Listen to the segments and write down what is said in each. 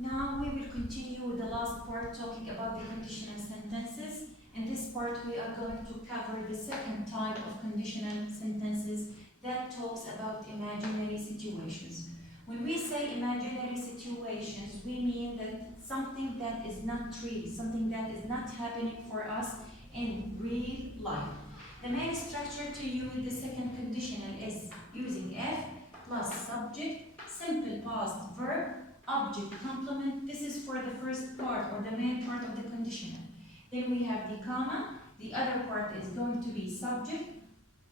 Now we will continue with the last part talking about the conditional sentences. In this part we are going to cover the second type of conditional sentences that talks about imaginary situations. When we say imaginary situations, we mean that something that is not real, something that is not happening for us in real life. The main structure to use the second conditional is using F plus subject, simple past verb, object complement. This is for the first part or the main part of the conditional. Then we have the comma. The other part is going to be subject,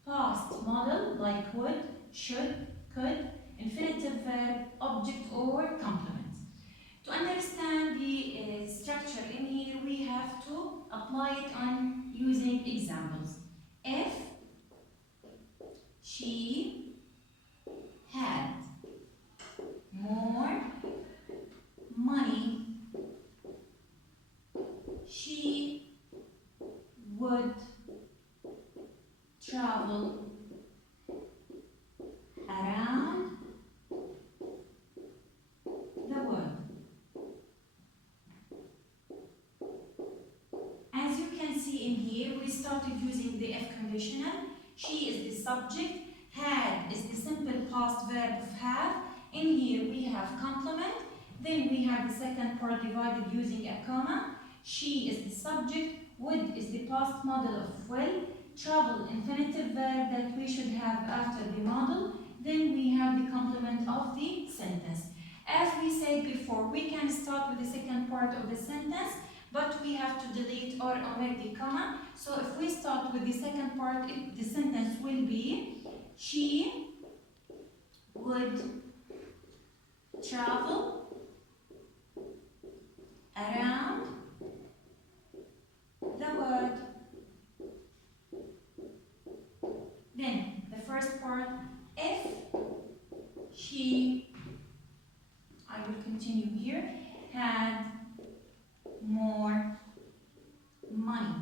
past model like would, should, could, infinitive verb, object or complement. To understand the structure in here, we have to apply it on using examples. If she had more money, she would travel around the world. As you can see in here, we started using the F conditional. She is the subject, had is the simple past verb of have. In here we have complement, then we have the second part divided using a comma. She is the subject, would is the past model of will, travel infinitive verb that we should have after the model, then we have the complement of the sentence. As we said before, we can start with the second part of the sentence, but we have to delete or omit the comma. So if we start with the second part, the sentence will be, she would travel around the world. Then the first part, if she, I will continue here, had more money.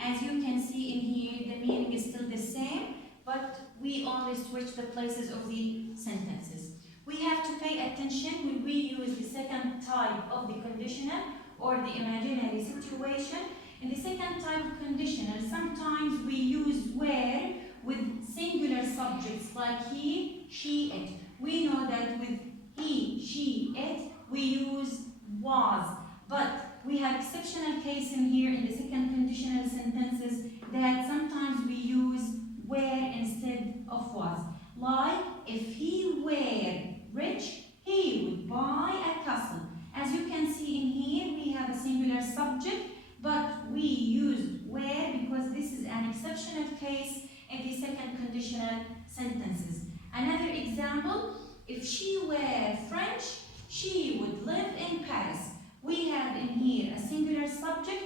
As you can see in here, the meaning is still the same, but we only switch the places of the sentences. We have to pay attention when we use the second type of the conditional or the imaginary situation. In the second type of conditional, sometimes we use where with singular subjects like he, she, it. We know that with he, she, it, we use was. But we have exceptional case in here in the second conditional sentences that sometimes we use where instead of was. Like, if he were rich, he would buy a castle. As you can see in here, we have a singular subject, but we used where because this is an exceptional case in the second conditional sentences. Another example, if she were French, she would live in Paris. We have in here a singular subject,